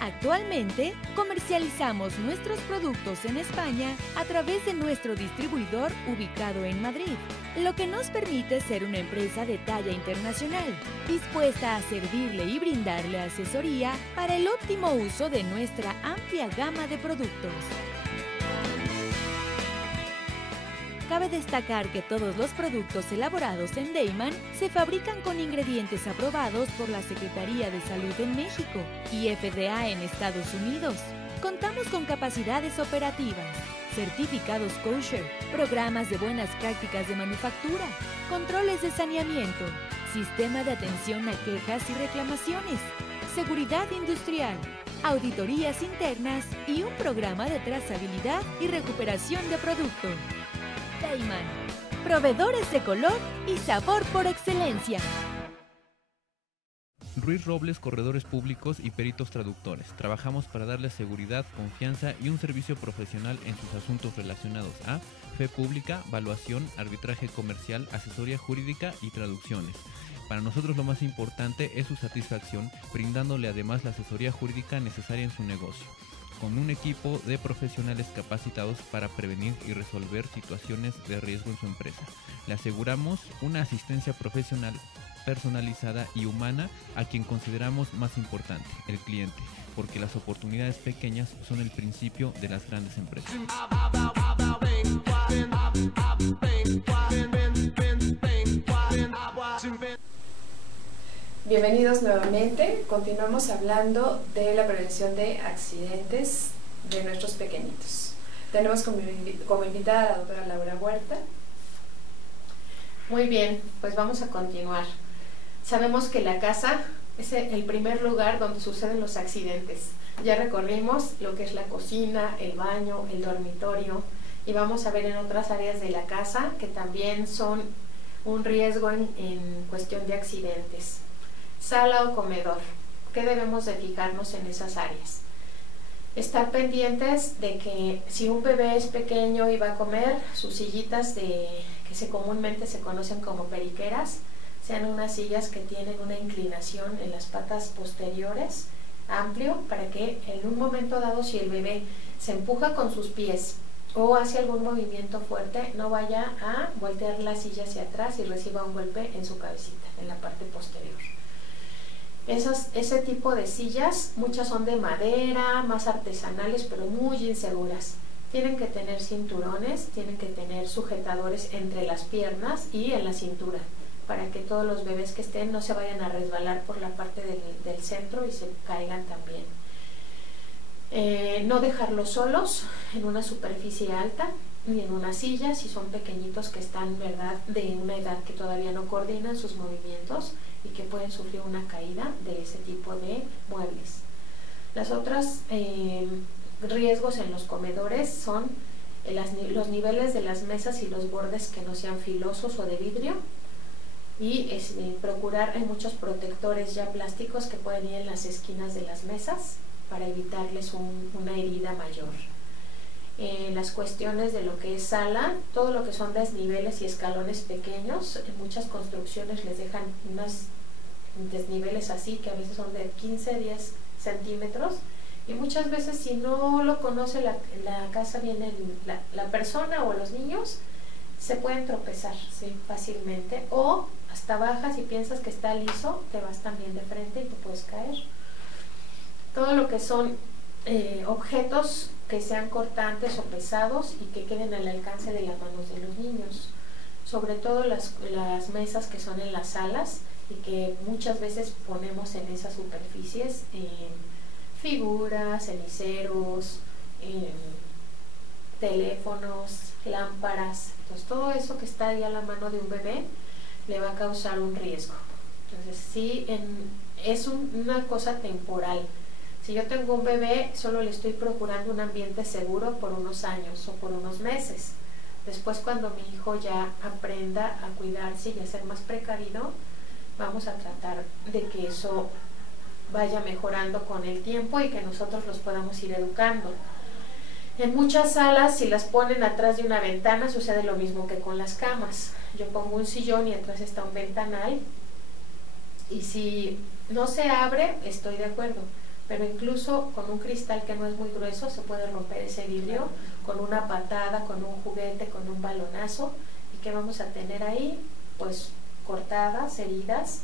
Actualmente, comercializamos nuestros productos en España a través de nuestro distribuidor ubicado en Madrid, lo que nos permite ser una empresa de talla internacional, dispuesta a servirle y brindarle asesoría para el óptimo uso de nuestra amplia gama de productos. Cabe destacar que todos los productos elaborados en Deiman se fabrican con ingredientes aprobados por la Secretaría de Salud en México y FDA en Estados Unidos. Contamos con capacidades operativas, certificados kosher, programas de buenas prácticas de manufactura, controles de saneamiento, sistema de atención a quejas y reclamaciones, seguridad industrial, auditorías internas y un programa de trazabilidad y recuperación de producto. Deiman, proveedores de color y sabor por excelencia. Ruiz Robles, corredores públicos y peritos traductores. Trabajamos para darles seguridad, confianza y un servicio profesional en sus asuntos relacionados a fe pública, valuación, arbitraje comercial, asesoría jurídica y traducciones. Para nosotros lo más importante es su satisfacción, brindándole además la asesoría jurídica necesaria en su negocio, con un equipo de profesionales capacitados para prevenir y resolver situaciones de riesgo en su empresa. Le aseguramos una asistencia profesional personalizada y humana a quien consideramos más importante, el cliente, porque las oportunidades pequeñas son el principio de las grandes empresas. Bienvenidos nuevamente. Continuamos hablando de la prevención de accidentes de nuestros pequeñitos. Tenemos como invitada a la doctora Laura Huerta. Muy bien, pues vamos a continuar. Sabemos que la casa es el primer lugar donde suceden los accidentes. Ya recorrimos lo que es la cocina, el baño, el dormitorio, y vamos a ver en otras áreas de la casa que también son un riesgo en cuestión de accidentes. Sala o comedor, ¿qué debemos de fijarnos en esas áreas? Estar pendientes de que si un bebé es pequeño y va a comer, sus sillitas que comúnmente se conocen como periqueras, sean unas sillas que tienen una inclinación en las patas posteriores amplio, para que en un momento dado, si el bebé se empuja con sus pies o hace algún movimiento fuerte, no vaya a voltear la silla hacia atrás y reciba un golpe en su cabecita, en la parte posterior. Ese tipo de sillas, muchas son de madera, más artesanales, pero muy inseguras. Tienen que tener cinturones, tienen que tener sujetadores entre las piernas y en la cintura, para que todos los bebés que estén no se vayan a resbalar por la parte del centro y se caigan también. No dejarlos solos en una superficie alta, ni en una silla, si son pequeñitos que están, ¿verdad?, de una edad que todavía no coordinan sus movimientos y que pueden sufrir una caída de ese tipo de muebles. Las otras riesgos en los comedores son los niveles de las mesas y los bordes que no sean filosos o de vidrio, y procurar, hay muchos protectores ya plásticos que pueden ir en las esquinas de las mesas para evitarles una herida mayor. Las cuestiones de lo que es sala, todo lo que son desniveles y escalones pequeños, en muchas construcciones les dejan unos desniveles así, que a veces son de 15-10 centímetros, y muchas veces, si no lo conoce la casa bien la persona o los niños, se pueden tropezar, sí, fácilmente, o hasta bajas y piensas que está liso, te vas también de frente y te puedes caer. Todo lo que son objetos que sean cortantes o pesados y que queden al alcance de las manos de los niños, sobre todo las mesas que son en las salas y que muchas veces ponemos en esas superficies figuras, ceniceros, teléfonos, lámparas. Entonces todo eso que está ahí a la mano de un bebé le va a causar un riesgo. Entonces sí, es una cosa temporal. Si yo tengo un bebé, solo le estoy procurando un ambiente seguro por unos años o por unos meses. Después, cuando mi hijo ya aprenda a cuidarse y a ser más precavido, vamos a tratar de que eso vaya mejorando con el tiempo y que nosotros los podamos ir educando. En muchas salas, si las ponen atrás de una ventana, sucede lo mismo que con las camas. Yo pongo un sillón y atrás está un ventanal, y si no se abre, estoy de acuerdo, pero incluso con un cristal que no es muy grueso se puede romper ese vidrio con una patada, con un juguete, con un balonazo. ¿Y qué vamos a tener ahí? Pues cortadas, heridas,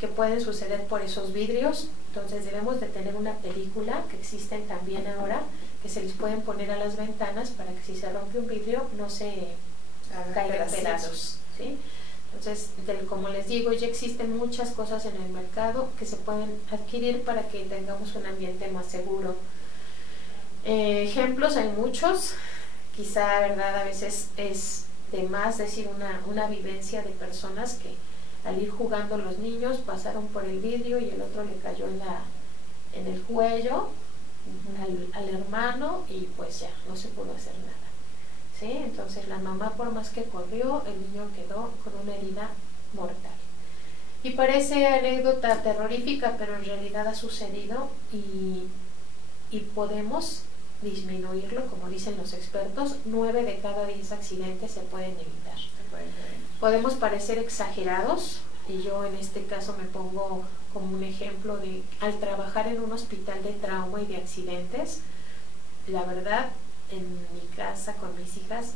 que pueden suceder por esos vidrios. Entonces debemos de tener una película, que existen también ahora, que se les pueden poner a las ventanas para que si se rompe un vidrio no se caiga en pedazos, ¿sí? Entonces, como les digo, ya existen muchas cosas en el mercado que se pueden adquirir para que tengamos un ambiente más seguro. Ejemplos hay muchos, quizá, ¿verdad? A veces es de más decir una vivencia de personas que al ir jugando los niños pasaron por el vidrio y el otro le cayó en el cuello al hermano y pues ya, no se pudo hacer nada. ¿Sí? Entonces la mamá, por más que corrió, el niño quedó con una herida mortal. Y parece anécdota terrorífica, pero en realidad ha sucedido y podemos disminuirlo, como dicen los expertos. 9 de cada 10 accidentes se pueden evitar. Podemos parecer exagerados, y yo en este caso me pongo como un ejemplo de, al trabajar en un hospital de trauma y de accidentes, la verdad, en mi casa con mis hijas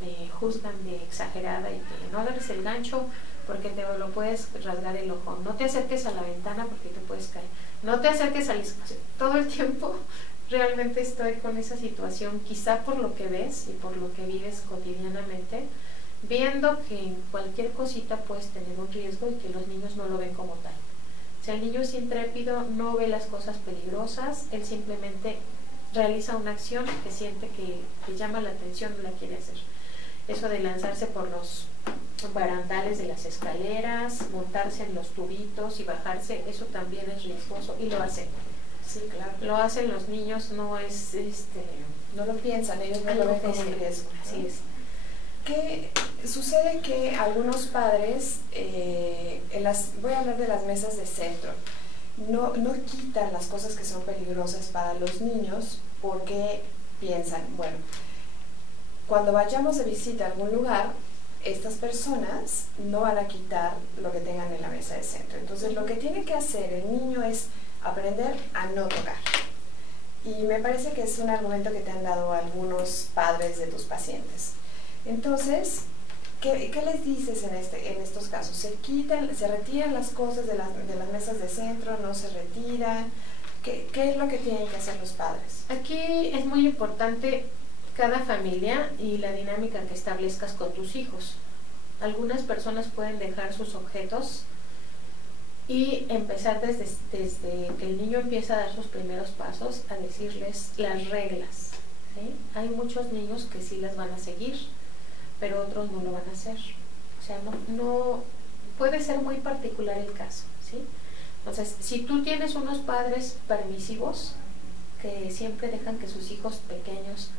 me juzgan de exagerada y que no agarres el gancho porque te lo puedes rasgar el ojo, no te acerques a la ventana porque te puedes caer, no te acerques al espacio. Todo el tiempo realmente estoy con esa situación, quizá por lo que ves y por lo que vives cotidianamente, viendo que en cualquier cosita puedes tener un riesgo y que los niños no lo ven como tal. Si el niño es intrépido, no ve las cosas peligrosas, él simplemente realiza una acción que siente que llama la atención y la quiere hacer. Eso de lanzarse por los barandales de las escaleras, montarse en los tubitos y bajarse, eso también es riesgoso y lo hacen. Sí, claro. Lo hacen los niños, no es no lo piensan, ellos no lo ven como un riesgo. Así es. ¿Qué sucede? Que algunos padres, voy a hablar de las mesas de centro, no quitan las cosas que son peligrosas para los niños porque piensan, bueno, cuando vayamos de visita a algún lugar, estas personas no van a quitar lo que tengan en la mesa de centro. Entonces lo que tiene que hacer el niño es aprender a no tocar. Y me parece que es un argumento que te han dado algunos padres de tus pacientes. Entonces, ¿qué les dices en estos casos? ¿Se retiran las cosas de las mesas de centro? ¿No se retiran? ¿Qué es lo que tienen que hacer los padres? Aquí es muy importante cada familia y la dinámica que establezcas con tus hijos. Algunas personas pueden dejar sus objetos y empezar desde que el niño empieza a dar sus primeros pasos a decirles las reglas, ¿sí? Hay muchos niños que sí las van a seguir, pero otros no lo van a hacer. O sea, no puede ser muy particular el caso, ¿sí? Entonces, si tú tienes unos padres permisivos que siempre dejan que sus hijos pequeños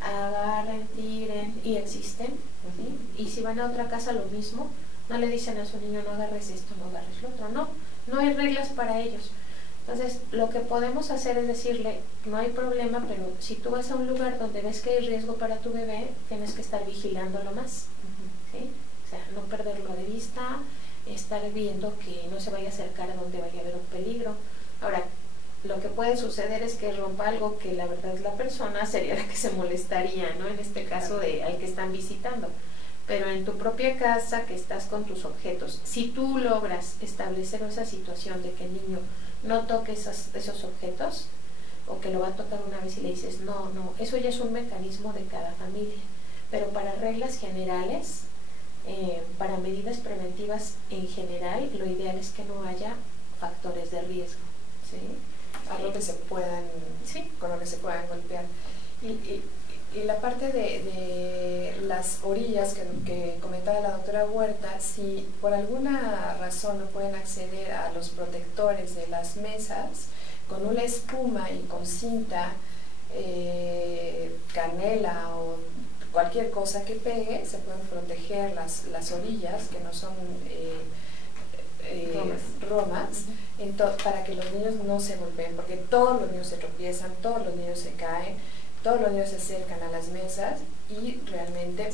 agarren, tiren y existen, ¿sí? Y si van a otra casa lo mismo, no le dicen a su niño no agarres esto, no agarres lo otro, no hay reglas para ellos. Entonces lo que podemos hacer es decirle, no hay problema, pero si tú vas a un lugar donde ves que hay riesgo para tu bebé, tienes que estar vigilándolo más, ¿sí? O sea, no perderlo de vista, estar viendo que no se vaya a acercar a donde vaya a haber un peligro. Ahora, lo que puede suceder es que rompa algo que la verdad la persona sería la que se molestaría, ¿no? En este caso al que están visitando. Pero en tu propia casa, que estás con tus objetos, si tú logras establecer esa situación de que el niño no toque esos objetos, o que lo va a tocar una vez y le dices no, eso ya es un mecanismo de cada familia. Pero para reglas generales, para medidas preventivas en general, lo ideal es que no haya factores de riesgo, ¿sí? Algo que se puedan, ¿sí? Con lo que se puedan golpear. Y la parte de las orillas que comentaba la doctora Huerta, si por alguna razón no pueden acceder a los protectores de las mesas, con una espuma y con cinta, canela o cualquier cosa que pegue, se pueden proteger las orillas, que no son Romax, para que los niños no se golpeen, porque todos los niños se tropiezan, todos los niños se caen, todos los niños se acercan a las mesas y realmente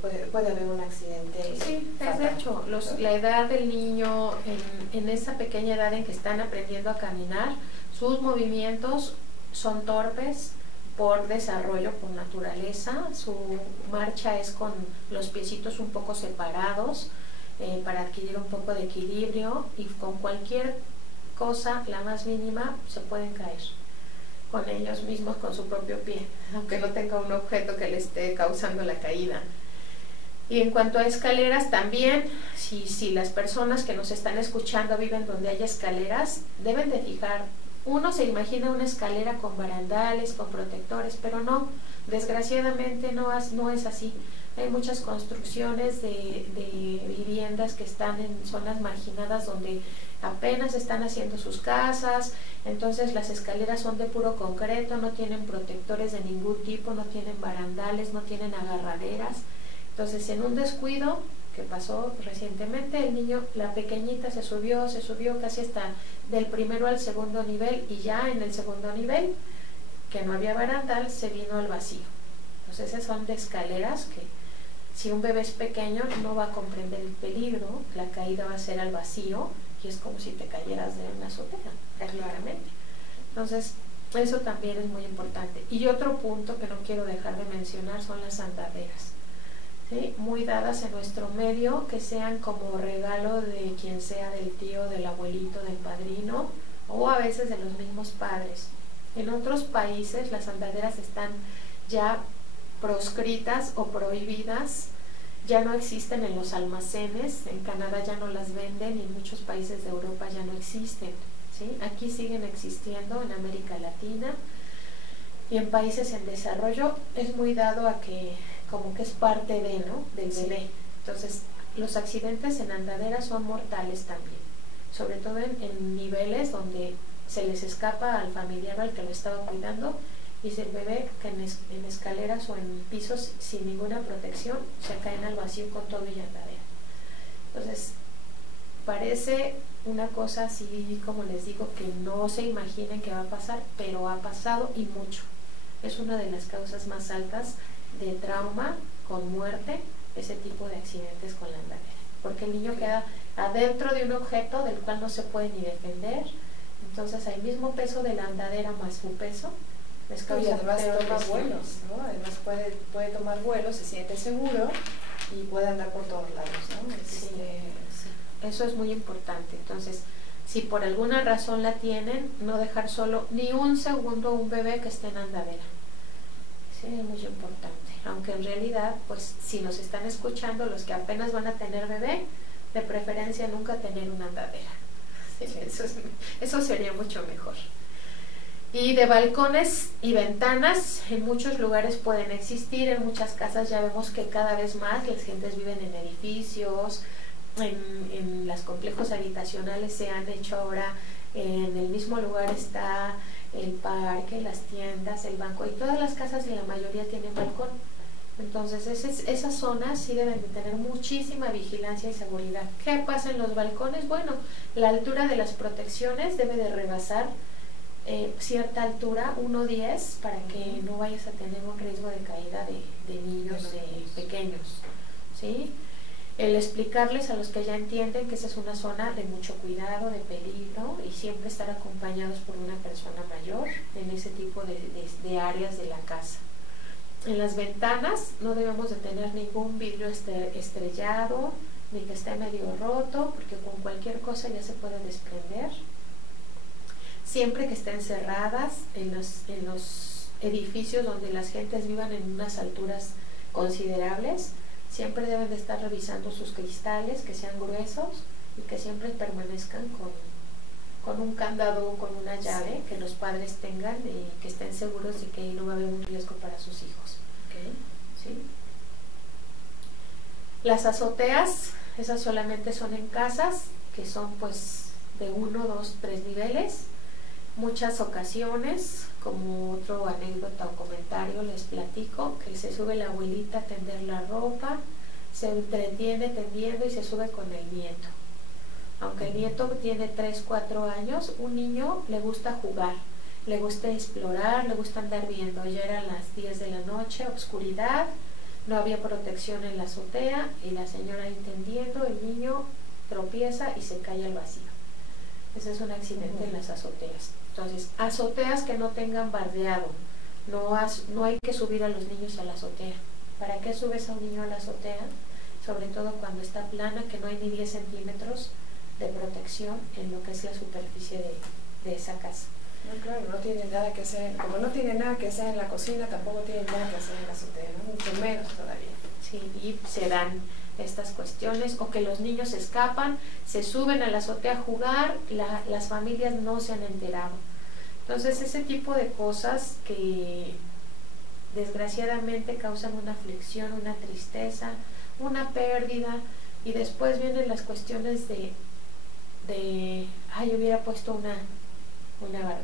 puede haber un accidente. Sí, es de hecho, la edad del niño, en esa pequeña edad en que están aprendiendo a caminar, sus movimientos son torpes por desarrollo, por naturaleza. Su marcha es con los piecitos un poco separados, para adquirir un poco de equilibrio, y con cualquier cosa, la más mínima, se pueden caer con ellos mismos, con su propio pie, aunque no tenga un objeto que le esté causando la caída. Y en cuanto a escaleras también, si las personas que nos están escuchando viven donde haya escaleras, deben de fijar. Uno se imagina una escalera con barandales, con protectores, pero no, desgraciadamente no es así. Hay muchas construcciones de viviendas que están en zonas marginadas donde apenas están haciendo sus casas, entonces las escaleras son de puro concreto, no tienen protectores de ningún tipo, no tienen barandales, no tienen agarraderas. Entonces, en un descuido que pasó recientemente, el niño, la pequeñita se subió casi hasta del primero al segundo nivel, y ya en el segundo nivel, que no había barandal, se vino al vacío. Entonces, esas son de escaleras que, si un bebé es pequeño, no va a comprender el peligro, la caída va a ser al vacío, y es como si te cayeras de una azotea, prácticamente. Entonces, eso también es muy importante. Y otro punto que no quiero dejar de mencionar son las andaderas, ¿sí? Muy dadas en nuestro medio, que sean como regalo de quien sea, del tío, del abuelito, del padrino, o a veces de los mismos padres. En otros países las andaderas están ya proscritas o prohibidas, ya no existen en los almacenes. En Canadá ya no las venden, y en muchos países de Europa ya no existen, ¿sí? Aquí siguen existiendo, en América Latina y en países en desarrollo. Es muy dado a que como que es parte de, ¿no?, del bebé. Entonces, los accidentes en andaderas son mortales también, sobre todo en niveles donde se les escapa al familiar al que lo estaba cuidando, y si el bebé que en escaleras o en pisos sin ninguna protección se caen al vacío con todo y andadera. Entonces, parece una cosa así, como les digo, que no se imaginen que va a pasar, pero ha pasado, y mucho. Es una de las causas más altas de trauma con muerte, ese tipo de accidentes con la andadera, porque el niño queda adentro de un objeto del cual no se puede ni defender. Entonces, al mismo peso de la andadera más su peso, y además toma vuelos, ¿no? Además puede tomar vuelos, se siente seguro y puede andar por todos lados, ¿no? Sí. Eso es muy importante. Entonces, si por alguna razón la tienen, no dejar solo ni un segundo un bebé que esté en andadera. Sí, es muy importante. Aunque en realidad, pues, si nos están escuchando los que apenas van a tener bebé, de preferencia nunca tener una andadera. Sí, eso sería mucho mejor. Y de balcones y ventanas, en muchos lugares pueden existir. En muchas casas ya vemos que cada vez más las gentes viven en edificios, en los complejos habitacionales se han hecho ahora, en el mismo lugar está el parque, las tiendas, el banco, y todas las casas, y la mayoría tienen balcón. Entonces esas zonas sí deben de tener muchísima vigilancia y seguridad. ¿Qué pasa en los balcones? Bueno, la altura de las protecciones debe de rebasar cierta altura, 1.10, para que no vayas a tener un riesgo de caída de niños pequeños, ¿sí? El explicarles a los que ya entienden que esa es una zona de mucho cuidado, de peligro, y siempre estar acompañados por una persona mayor en ese tipo de áreas de la casa. En las ventanas no debemos de tener ningún vidrio estrellado, ni que esté medio roto, porque con cualquier cosa ya se puede desprender. Siempre que estén cerradas, en los edificios donde las gentes vivan en unas alturas considerables, siempre deben de estar revisando sus cristales, que sean gruesos y que siempre permanezcan con un candado o con una llave, que los padres tengan y que estén seguros de que no va a haber un riesgo para sus hijos. Okay. ¿Sí? Las azoteas, esas solamente son en casas que son pues de 1, 2, 3 niveles. Muchas ocasiones, como otro anécdota o comentario, les platico que se sube la abuelita a tender la ropa, se entretiene tendiendo y se sube con el nieto. Aunque el nieto tiene 3, 4 años, un niño le gusta jugar, le gusta explorar, le gusta andar viendo. Ya eran las 10 de la noche, oscuridad, no había protección en la azotea y la señora entendiendo, el niño tropieza y se cae al vacío. Ese es un accidente en las azoteas. Entonces, azoteas que no tengan bardeado. No hay que subir a los niños a la azotea. ¿Para qué subes a un niño a la azotea? Sobre todo cuando está plana, que no hay ni 10 centímetros de protección en lo que es la superficie de esa casa. No, claro, no tiene nada que hacer, como no tiene nada que hacer en la cocina, tampoco tiene nada que hacer en la azotea, ¿no? Mucho menos todavía. Sí, y se dan estas cuestiones, o que los niños escapan, se suben a la azotea a jugar, las familias no se han enterado. Entonces, ese tipo de cosas que desgraciadamente causan una aflicción, una tristeza, una pérdida, y después vienen las cuestiones de ay, hubiera puesto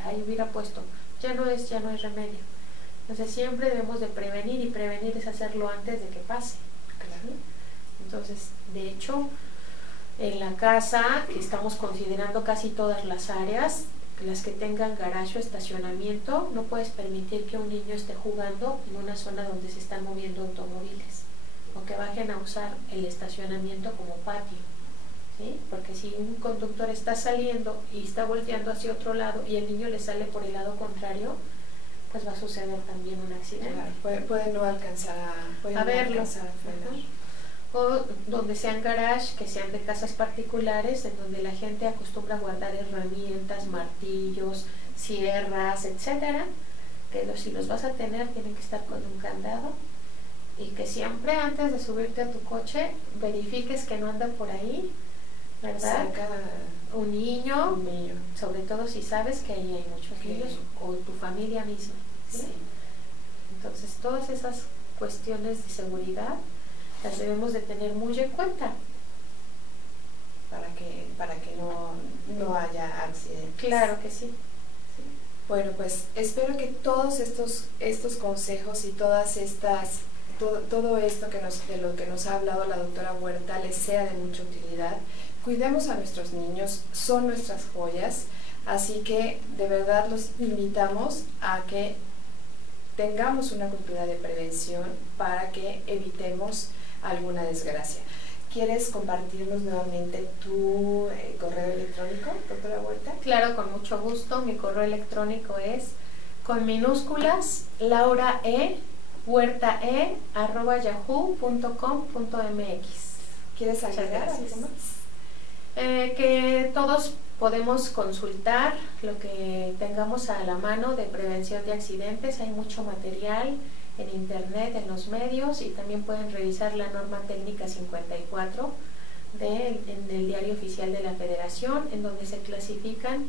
ay, hubiera puesto, ya no es remedio. Entonces siempre debemos de prevenir, y prevenir es hacerlo antes de que pase. Claro. Entonces, de hecho, en la casa, que estamos considerando casi todas las áreas, las que tengan garaje o estacionamiento, no puedes permitir que un niño esté jugando en una zona donde se están moviendo automóviles, o que bajen a usar el estacionamiento como patio, ¿sí? Porque si un conductor está saliendo y está volteando hacia otro lado y el niño le sale por el lado contrario, pues va a suceder también un accidente. Claro, puede no alcanzar a verlo. Frenar. O donde sean garage, que sean de casas particulares, en donde la gente acostumbra a guardar herramientas, martillos, sierras, etcétera, que si los vas a tener tienen que estar con un candado, y que siempre antes de subirte a tu coche verifiques que no anda por ahí, ¿verdad? Un niño, sobre todo si sabes que ahí hay muchos niños, o tu familia misma, ¿sí? Sí. Entonces todas esas cuestiones de seguridad las debemos de tener muy en cuenta para que no haya accidentes. Claro que sí. Bueno, pues espero que todos estos consejos y todas estas todo esto de lo que nos ha hablado la doctora Huerta les sea de mucha utilidad. Cuidemos a nuestros niños, son nuestras joyas, así que de verdad los invitamos a que tengamos una cultura de prevención para que evitemos alguna desgracia. ¿Quieres compartirnos nuevamente tu correo electrónico, doctora Huerta? Claro, con mucho gusto. Mi correo electrónico es con minúsculas laurae@yahoo.com.mx. ¿Quieres agregar algo más? Que todos podemos consultar lo que tengamos a la mano de prevención de accidentes. Hay mucho material en internet, en los medios, y también pueden revisar la norma técnica 54 en el diario oficial de la Federación, en donde se clasifican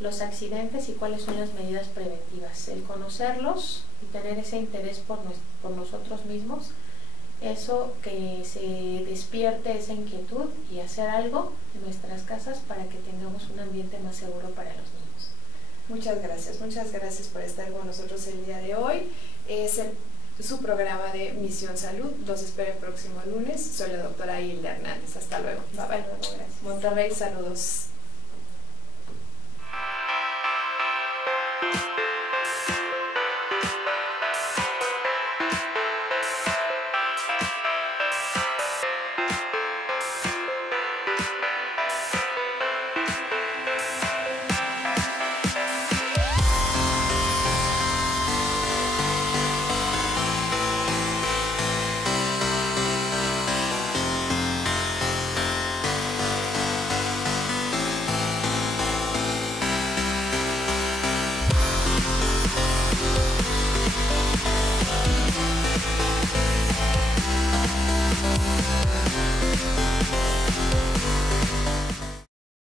los accidentes y cuáles son las medidas preventivas. El conocerlos y tener ese interés por nosotros mismos, eso que se despierte esa inquietud y hacer algo en nuestras casas para que tengamos un ambiente más seguro para los niños. Muchas gracias por estar con nosotros el día de hoy. Es su programa de Misión Salud. Los espero el próximo lunes. Soy la doctora Hilda Hernández. Hasta luego. Hasta luego, gracias. Monterrey, saludos.